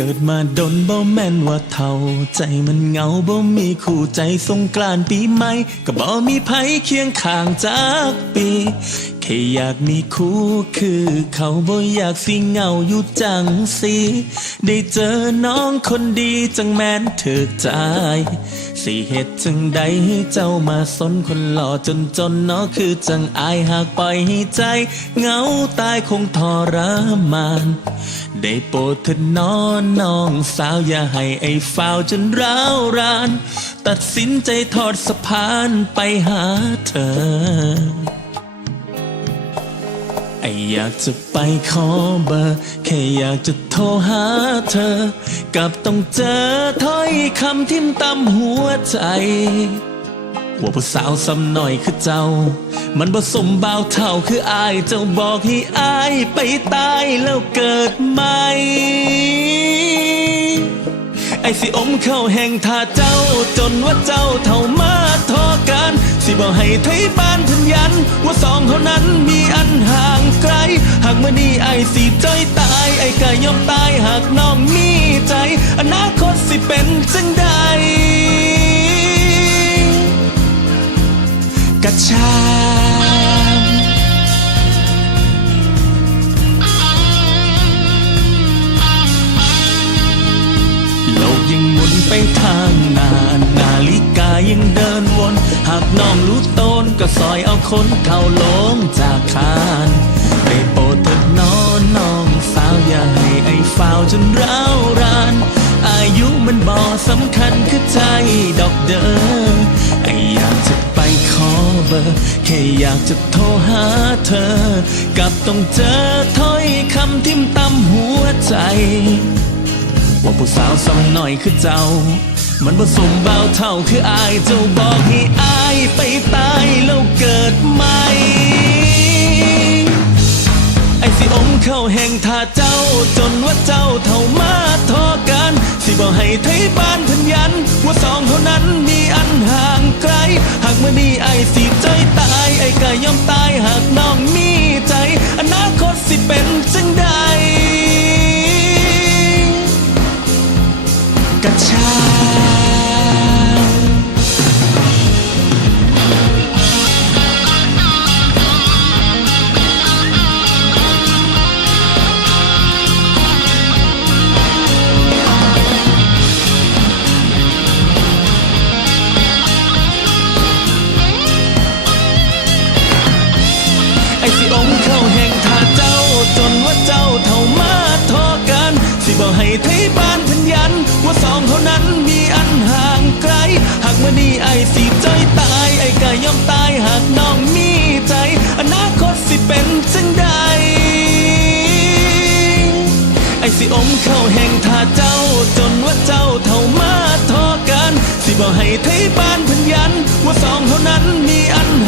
เกิดมาดนบ่แม่นว่าเท่า ใจมันเหงาบ่มีคู่ใจสงกรานต์ปีใหม่ ก็บ่มีไผเคียงข้างจากปี ค่อยากมีคู่คือเขาบ่อยากสิเหงาอยู่จังสิ ได้เจอน้องคนดีจังแม่นถึกใจ สิเหตุจังใดให้เจ้ามาสนคนหล่อจนจนเนาะคือจังอายหากปล่อยให้ใจเหงาตายคงทรมาน ได้โปรดเถิดนอนน้องสาวอย่าให้ไอ้ฟาวจนร้าวราน ตัดสินใจทอดสะพานไปหาเธอ ไออยากจะไปขอเบอร์ แค่อยากจะโทรหาเธอ กับต้องเจอถ้อยคำทิ่มตำหัวใจว่าผู้สาวซ้ำหน่อยคือเจ้า มันผสมบ่าวเท่าคืออายเจ้าบอกให้อายไปตายแล้วเกิดใหม่ไอ้สิอมเข้าแห่งท่าเจ้าจนว่าเจ้าเท่ามาทอานสิบอกให้ไทยบ้านเพันยัน ว่าสองเท่านั้นมีอันห่างไกล หากเมื่อนี้ไอสิจ้อยตายไอกายยอมตายหากน้องมีใจ อนาคตสิเป็นจังใดกระชา ไปทางนานาฬิกายังเดินวน หากน้องรู้ตนก็ซอยเอาคนเข้าลงจากคานได้โปรดเถิดนอนน้องสาวอย่าให้ไอ้ฟาวจนร้าวราน อายุมันบ่สำคัญคือใจดอกเดิมไออยากจะไปขอเบอร์แค่อยากจะโทรหาเธอ กับต้องเจอถ้อยคำทิ่มตำหัวใจ ว่าผู้สาวซ้ำหน่อยคือเจ้า มันผสมเบาเท่าคืออายเจ้าบอกให้อายไปตายแล้วเกิดใหม่ไอ้สิอมเข้าแห่งท่าเจ้า จนว่าเจ้าเท่ามาทอกัน สิบอกให้ไทยบ้านพันยัน ว่าสองเท่านั้นมีอันห่างไกล หากเมื่อนี้ไอ้สิใจตาย ไอ้ก็ยอมตายหากน้องมีใจ อนาคตสิเป็นจัง กระชากไอ้สิอมเข้าแห่งท่าเจ้าจนว่าเจ้าเท่ามาทอกัน สิบอกให้ไทยบ้า นั้นมีอันห่างไกล หากเมื่อนี้ไอ้สิจ้อยตายไอ้ก็ยอมตายหากน้องมีใจ อนาคตสิเป็นจังใดไอ้สิอมเข้าแห่งท่าเจ้า จนว่าเจ้าเท่ามาทอกัน สิบอกให้ไทยบ้านพันยัน ว่าสองเท่านั้นมีอันห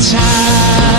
time.